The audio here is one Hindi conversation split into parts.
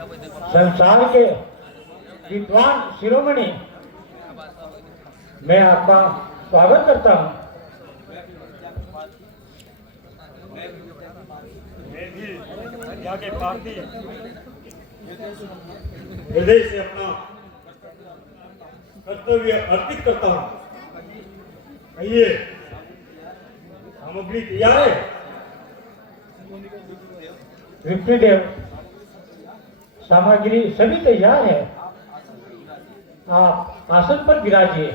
संसार के विद्वान शिरोमणि, मैं आपका स्वागत करता हूँ। मैं भी यहाँ के पार्टी हृदय से अपना कर्तव्य अर्पित करता हूँ। कहिए, सामग्री तैयार है? विप्रीदेव, सामग्री सभी तैयार है। आप आसन पर विराजिए।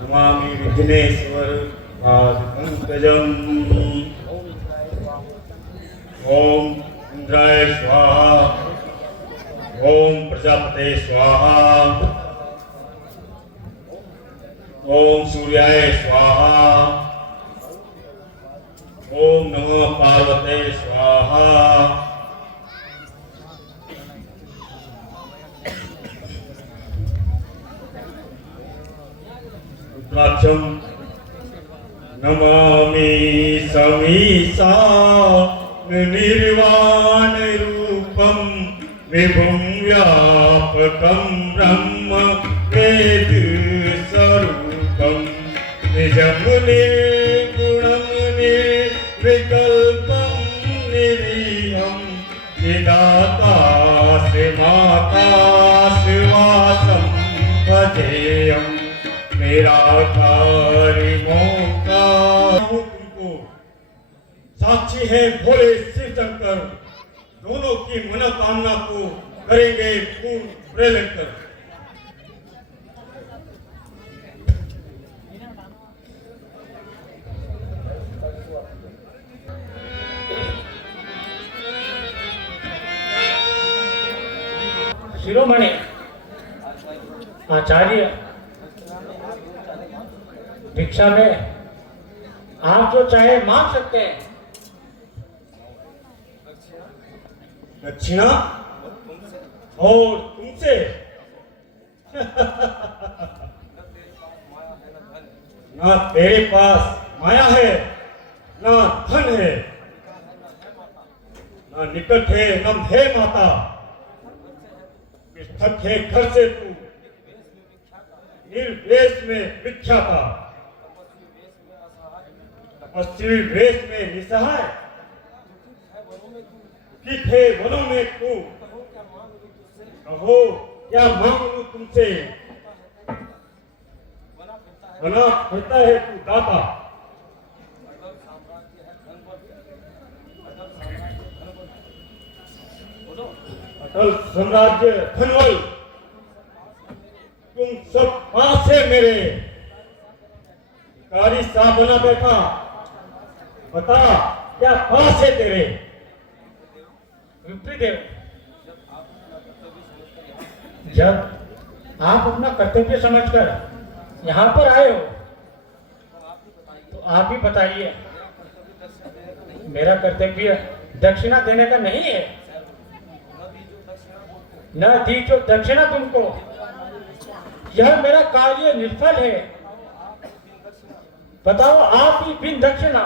नमामि विघ्नेश्वर पंकजम्। ओम इंद्राय स्वाहा, ओम प्रजापते स्वाहा, ओम सूर्याय स्वाहा, ओम नमो पार्वते स्वाहा। रुद्राक्षं नमामि समीसा निर्वाण रूपं विभुं व्यापकं ब्रह्म वेद स्वरूपं निजं निर्गुणं निर्विकल्पं निरीहं चिदाकाशमाकाशवासं भजेयम्। मेरा कार्य मौका तुमको साक्षी है भोले शिव शंकर, दोनों की मनोकामना को करेंगे पूर्ण प्रेरण कर। शिरोमणि आचार्य, भिक्षा में आप जो चाहे मांग सकते हैं। दक्षिणा और तुमसे ना तेरे पास माया है, ना धन है, ना निकट है, न है माता। पृथक है घर से तू, निर्वेश में विख्याता, तपस्वी वेश में निसहाय, ठीक है वनों में तू। कहो क्या मांग लूं तुमसे, बना फिरता है तू दाता। अटल साम्राज्य धनवल तुम सब पास है मेरे। कारी साहब बना बैठा, बता क्या पास है तेरे। विप्रीदेव, जब आप अपना कर्तव्य समझकर यहाँ पर आए हो तो आप ही बताइए। मेरा कर्तव्य दक्षिणा देने का नहीं है। न दी जो दक्षिणा तुमको, यह मेरा कार्य निष्फल है। बताओ, आप ही बिन दक्षिणा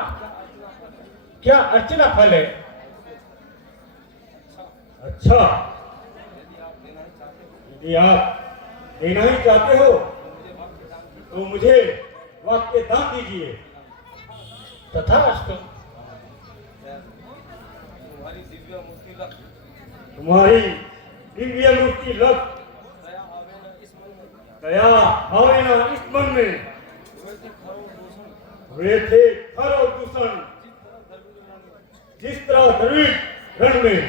क्या अर्चना फल है? अच्छा, यदि आप देना ही चाहते हो तो मुझे वाक्य दान दीजिए। तथास्तु। तुम्हारी दिव्य मूर्ति लग दया आवे ना इस मन में। वे थे खर और दूषण, जिस तरह द्रविड़ रण में।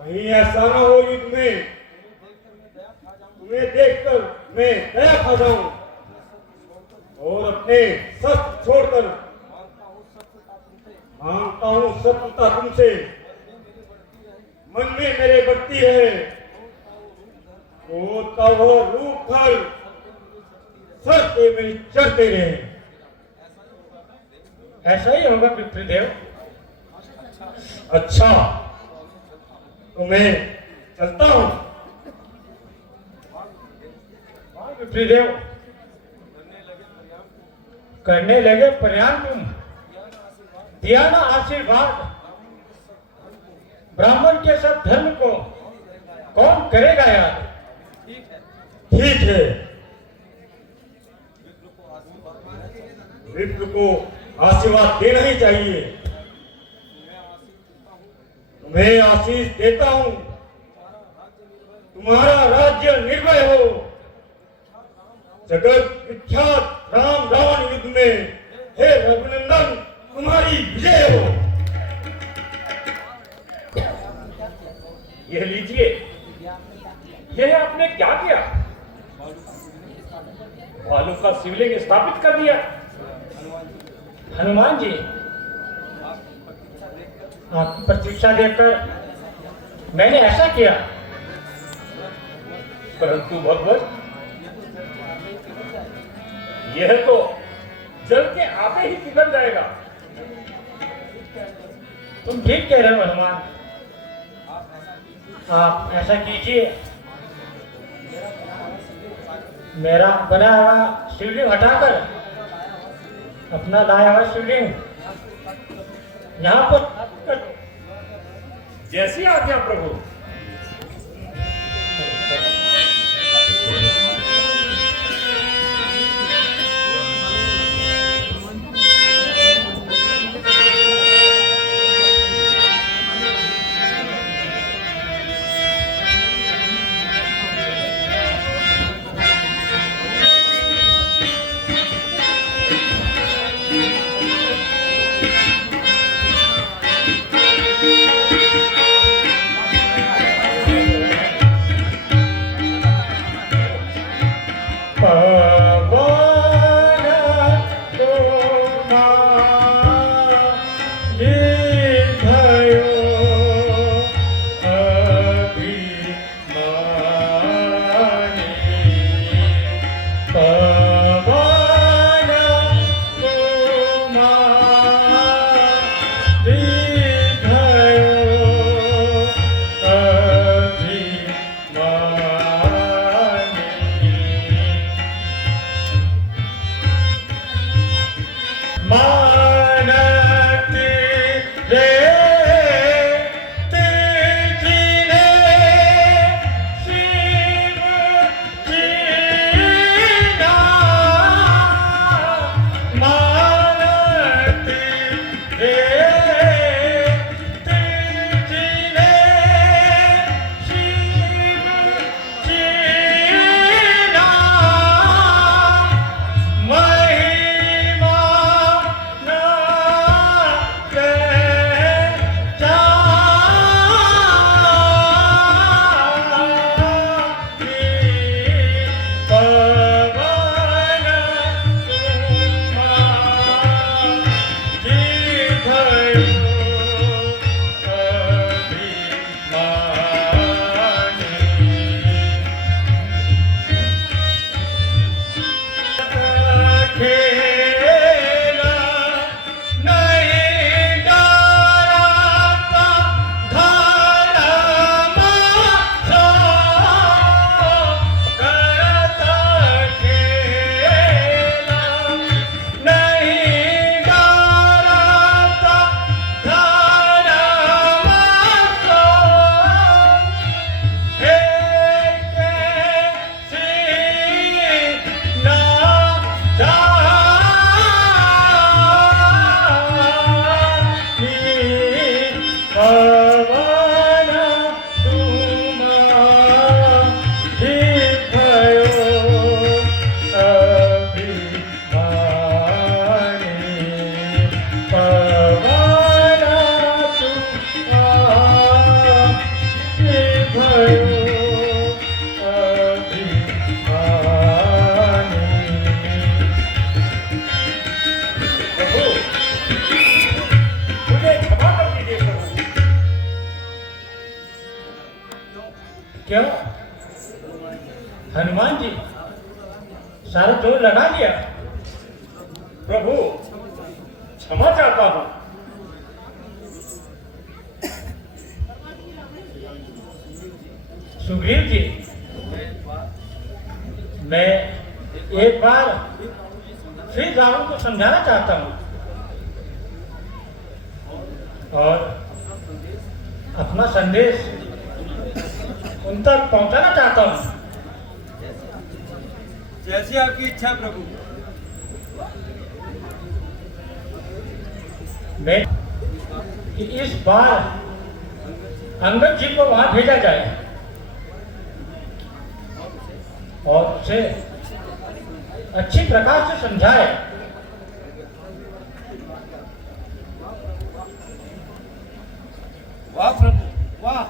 कहीं ऐसा न हो युद्ध में तुम्हें देखकर मैं दया खा जाऊं और अपने शस्त्र छोड़कर मांगता हूं शत्रुता तुमसे मन में मेरे बढ़ती है होता हुआ रूप फल सर पे मेरी चढ़ते रहे। ऐसा ही होगा पितृदेव। अच्छा तो मैं चलता हूं। पितृदेव करने लगे प्रयाण तुम, दिया ना आशीर्वाद। ब्राह्मण के सब धर्म को कौन करेगा यार। ठीक है, विप्र को आशीर्वाद देना ही चाहिए। तुम्हें आशीष देता हूं, तुम्हारा राज्य निर्भय हो, जगत विख्यात राम रावण युद्ध में हे रघुनंदन तुम्हारी विजय हो। यह लीजिए, यह आपने क्या किया? भालू का शिवलिंग स्थापित कर दिया। हनुमान जी आपकी प्रतीक्षा देखकर मैंने ऐसा किया। परंतु भगवत, यह तो जल के आपे ही पिघल जाएगा। तुम ठीक कह रहे हो हनुमान, आप ऐसा कीजिए, मेरा बनाया हुआ शिवलिंग हटाकर अपना लाया हुआ शिवलिंग यहाँ पर। जैसी आज्ञा प्रभु। हनुमान जी सारा जोर लगा लिया। प्रभु क्षमा चाहता हूँ। सुग्रीव जी, मैं एक बार फिर रावण को समझाना चाहता हूँ और अपना संदेश उन तक पहुंचाना चाहता हूँ। जैसी आपकी इच्छा प्रभु। मैं कि इस बार अंगद जी को वहां भेजा जाए और उसे अच्छी प्रकार से समझाए। वाह प्रभु वाह,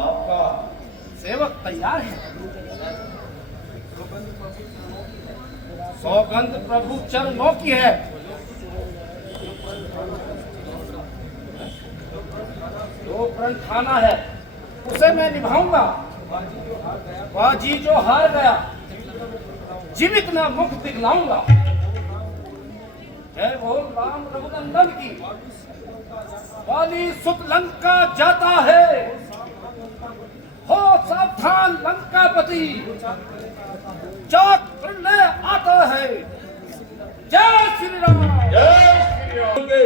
आपका सेवक तैयार है। सौगंध प्रभु चरणों की है। जो प्रण खाना है उसे मैं निभाऊंगा। बाजी जो हार गया जीवित ना मुख दिखलाऊंगा। जय बोल राम रघुनंदन की। वाली सुत लंका जाता है, हो सावधान लंकापति, चाक प्रलय आता है। जय श्री राम। जय श्री राम। के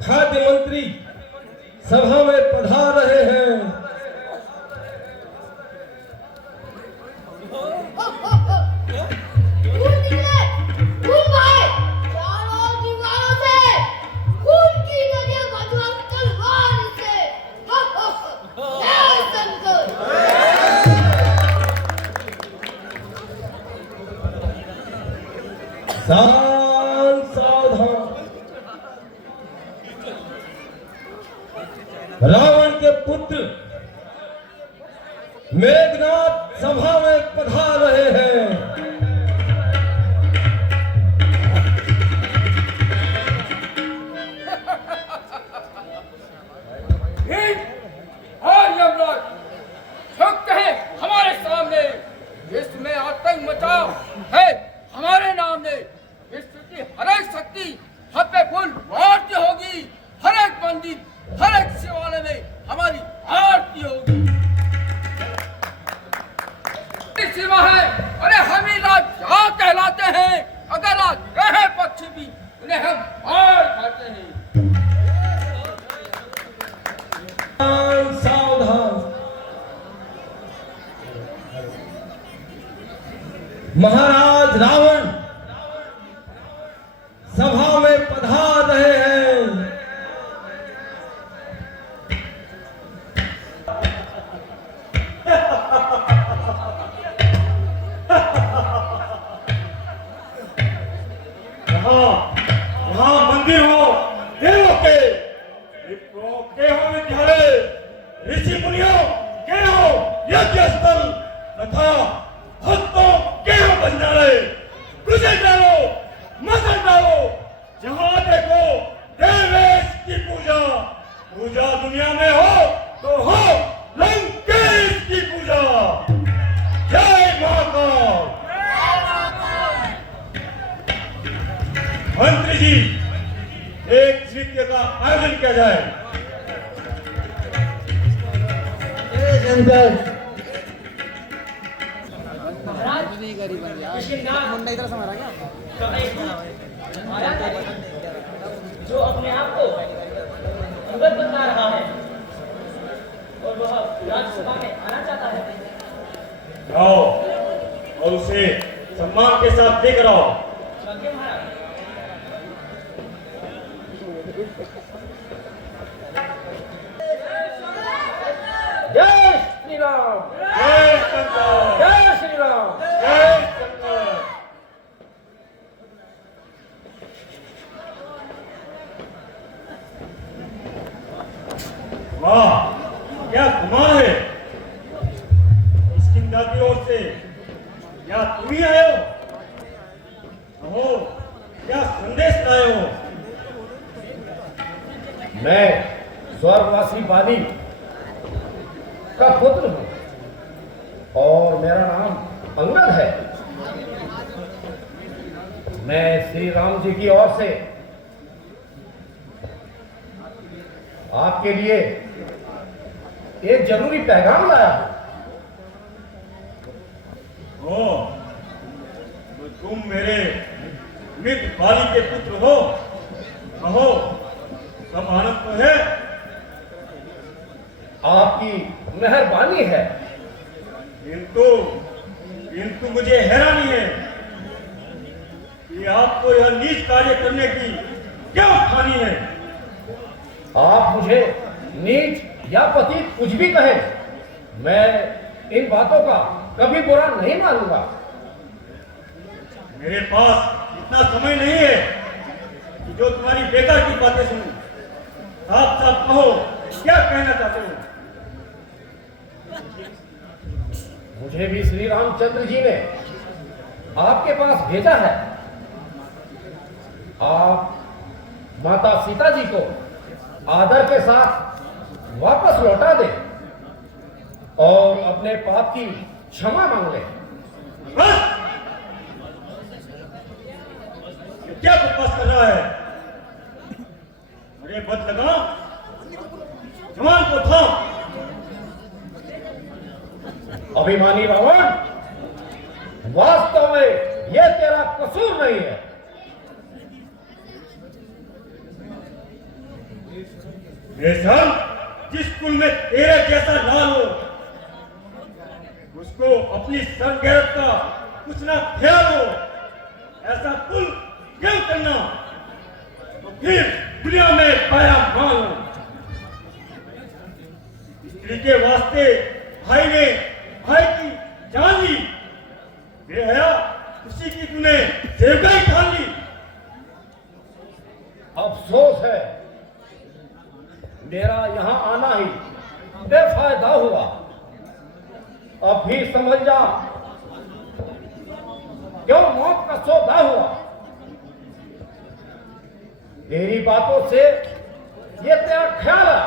खाद्य मंत्री सभा में पधार रहे हैं। सावधान, रावण के पुत्र मेघनाथ सभा में पधार रहे हैं। और यमराज ठोकते हैं हमारे सामने। इसमें आतंक मचा है हमारे नाम ने। विश्व की हर एक शक्ति हम पे फुल आरती होगी। हर एक मंदिर हर एक शिवालय में हमारी आरती होगी। सीमा है, अरे हम ही राजा कहलाते हैं। अगर आज कहे पक्षी भी उन्हें हम मार खाते हैं। सावधान, महाराज रावण सभा में पधार रहे हैं। यहाँ मंदिर हो देवों के, विप्रों के हो विद्यालय, ऋषि मुनियों के हो यज्ञ स्थल तथा भक्तों के हो भजनालय। कुशल डालो मसल डालो, जहाँ देखो देवेश की पूजा। पूजा दुनिया में हो तो हो लंकेश की पूजा। जय महाकाल। मंत्री जी, एक नृत्य का आयोजन किया जाए। जो अपने आप को अंगद बता रहा है और वह राज्यसभा में आना चाहता है। जाओ और उसे सम्मान के साथ लेकर आओ। जय श्री राम। जय शंकर। जय श्री राम। जय शंकर। वाह, क्या कमाल है। इसकी दादी ओर से क्या तुम ही आए हो? कहो, क्या संदेश लाए हो? मैं स्वर्गवासी बाली का पुत्र हूँ। और मेरा नाम अंगद है। मैं श्री राम जी की ओर से आपके लिए एक जरूरी पैगाम लाया हूं। तो तुम मेरे मित्र बाली के पुत्र हो, कहो, सब आनंद तो है? आपकी मेहरबानी है, किंतु मुझे हैरानी है कि आपको यह नीच कार्य करने की क्या ठानी है? आप मुझे नीच या पतित कुछ भी कहे, मैं इन बातों का कभी बुरा नहीं मानूंगा। मेरे पास इतना समय नहीं है कि जो तुम्हारी बेकार की बातें सुनूं। साफ साफ कहो, क्या कहना चाहते हो? मुझे भी श्री रामचंद्र जी ने आपके पास भेजा है। आप माता सीता जी को आदर के साथ वापस लौटा दें और अपने पाप की क्षमा मांग लें। बस! ये क्या बकवास कर रहा है? अरे बद लगा, जवान को थाम। अभिमानी रावण, वास्तव में यह तेरा कसूर नहीं है। बेशर्म, जिस कुल में तेरे जैसा लाल हो, उसको अपनी सरगैरत का कुछ ना ख्याल हो, ऐसा कुल क्यों करना? तो फिर दुनिया में पाया मानो। स्त्री के वास्ते भाई ने भाई की जान ली, बेहया उसी की तूने सेवकाई ठान ली। अफसोस है, मेरा यहां आना ही बेफायदा हुआ। अब भी समझ जा, क्यों मौत का सौदा हुआ। तेरी बातों से ये तेरा ख्याल है,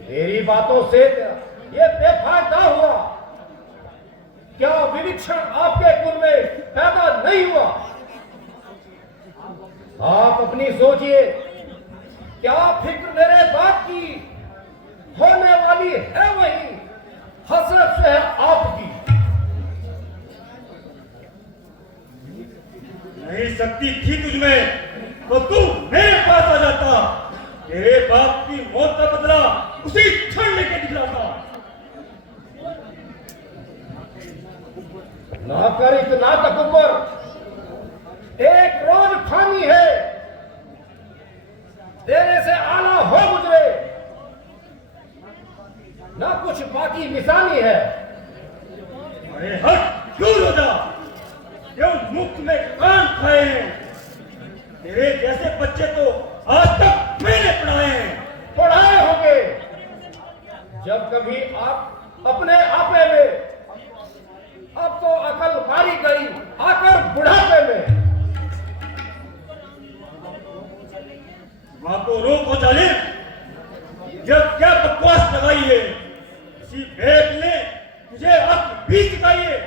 तेरी बातों से ये बेफायदा हुआ। क्या विविक्षण आपके कुल में पैदा नहीं हुआ? आप अपनी सोचिए, क्या फिक्र मेरे बाप की होने वाली है? वही हसरत से है आपकी। नहीं शक्ति थी तुझमें तो तू मेरे पास आ जाता। तेरे बाप की मौत का बदला उसी क्षण लेके दिखलाता। ना कर इतना तकब्बुर, एक रोज फानी है, तेरे से आला हो गुजरे, ना कुछ बाकी निशानी है। अरे हट, दूर हो जा। क्यों मुफ्त में कान खाए हैं? तेरे जैसे बच्चे तो आज तक मैंने पढ़ाए हैं। पढ़ाए होंगे, जब कभी आप अपने आपे में। अब तो अकल मारी गई आकर बुढ़ापे में। मां को रोको जालिम, जब क्या बकवास लगाई है? इसी भेद ने तुझे अक्ल भी सिखाई है।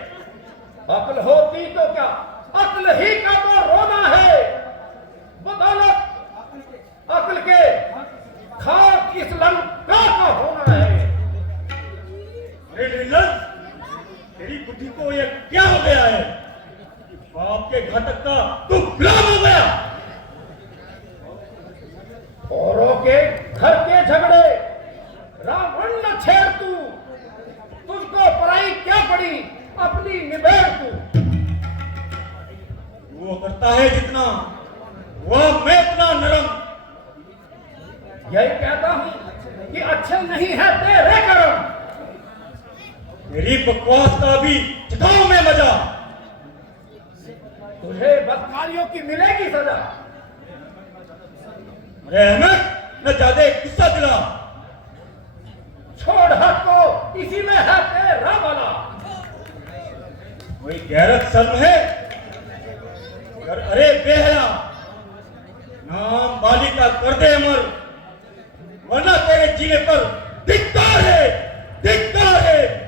अक्ल होती तो क्या, अक्ल ही का तो रोना है। बदौलत अक्ल के खाक इस लंका का होना है। अरे निर्लज, तेरी बुद्धि को ये क्या हो गया है? बाप के घातक का तू गुलाम हो गया। औरों के घर के झगड़े रावण न छेड़ तू, तुझको पराई क्या पड़ी, अपनी निबेड़ तू। वो करता है जितना, वह मैं इतना नरम। यही कहता हूं कि अच्छे नहीं है तेरे कर्म। मेरी बकवास का भी चटाओ में मजा। तुझे बदकारियों की मिलेगी सजा। अरे अहमद, न ज्यादा गुस्सा दिला। छोड़ हक को, इसी में है तेरा भला। कोई गैरत शर्म है? अरे बेहया, नाम बाली का कर दे अमर, वरना तेरे जीने पर धिक्कार है, धिक्कार है।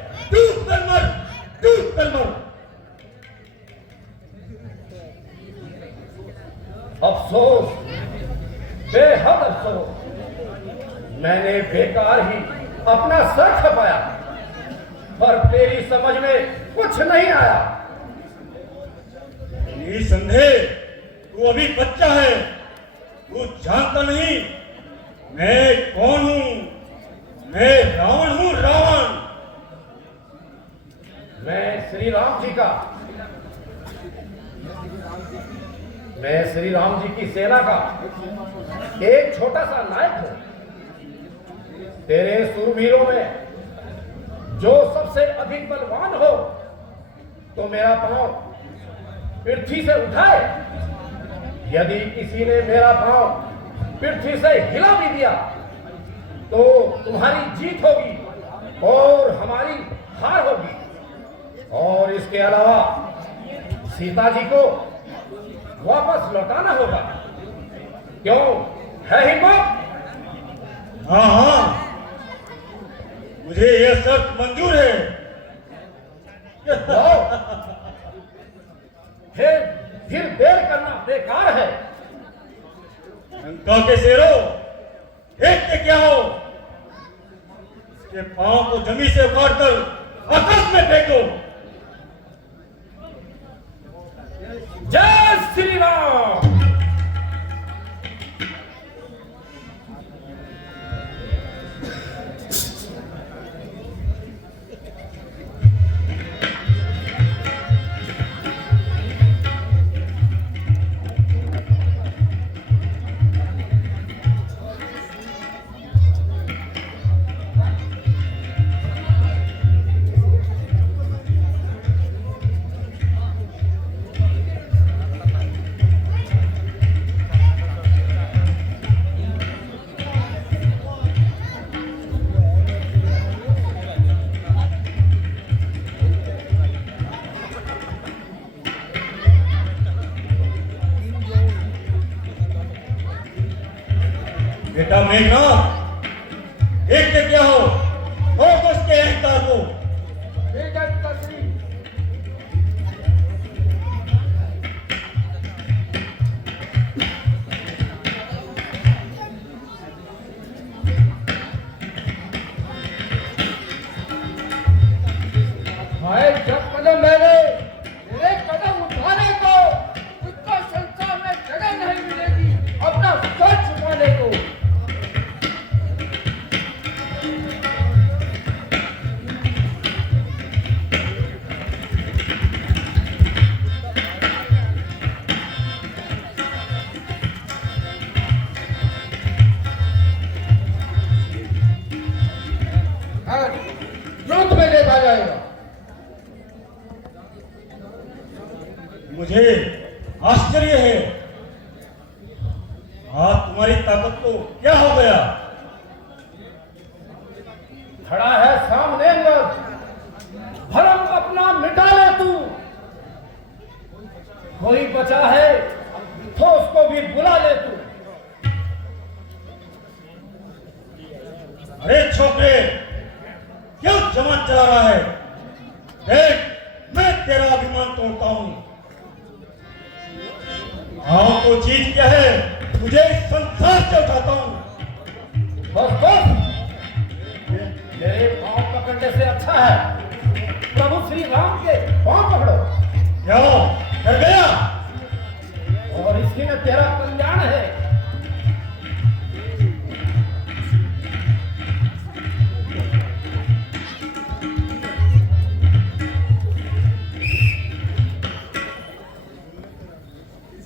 मैंने बेकार ही अपना सर खपाया, पर तेरी समझ में कुछ नहीं आया। निसंदेह तू अभी बच्चा है, तू जानता नहीं मैं कौन हूं। मैं रावण हूं, रावण। मैं श्री राम जी की सेना का एक छोटा सा नायक हूं। तेरे सूरवीरों में जो सबसे अधिक बलवान हो तो मेरा पांव पृथ्वी से उठाए। यदि किसी ने मेरा पांव पृथ्वी से हिला भी दिया तो तुम्हारी जीत होगी और हमारी हार होगी। और इसके अलावा सीता जी को वापस लौटाना होगा। क्यों, है हिम्मत? हाँ हाँ, मुझे यह शर्त मंजूर है। फिर देर करना बेकार है। लंका के शेरों, देखते क्या हो, इसके पांव को जमीन से उखाड़कर आकाश में फेंको। जय श्री राम। बेटा मेघनाथ, देखते क्या हो, तो उसके अहंकार को। जब कदम मैंने मेरे कदम उठाने को उसका संसार में जगह नहीं मिलेगी अपना सर छुपाने को। युद्ध में देखा जाएगा। मुझे आश्चर्य है, आज तुम्हारी ताकत को क्या हो गया? खड़ा है सामने अंगद, भरम अपना मिटा ले तू। कोई बचा है तो उसको भी बुला ले तू। अरे छोकरे, क्यों जमान चला रहा है? देख, मैं तेरा अभिमान तोड़ता हूं। हाँ तो चीज क्या है, तुझे इस संसार से उठाता हूं। बस बस, मेरे पांव पकड़ने से अच्छा है प्रभु श्री राम के पांव पकड़ो। क्यों, डर गया? और इसी में तेरा कल्याण है।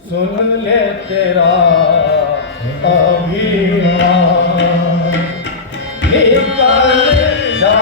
सुन ले तेरा अभिमान निकल जा।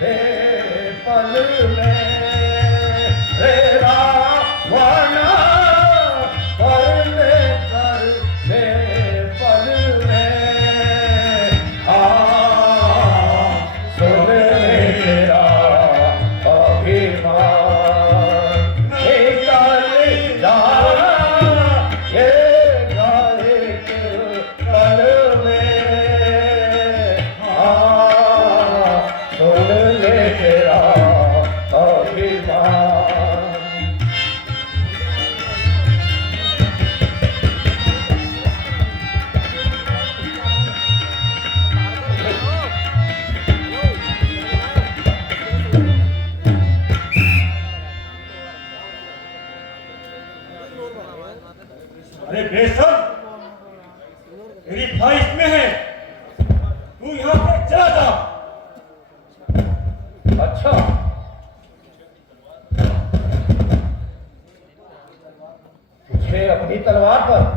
हे पल में रे रावण करने करने पल में सुन मेरा अभिमान हे कालिदा ये गाए पल में सुन ले तेरा अभिमान अरे बेशक, मेरी ख्वाहिश में है, तू यहाँ से चला जा। अच्छा तुझे अपनी तलवार पर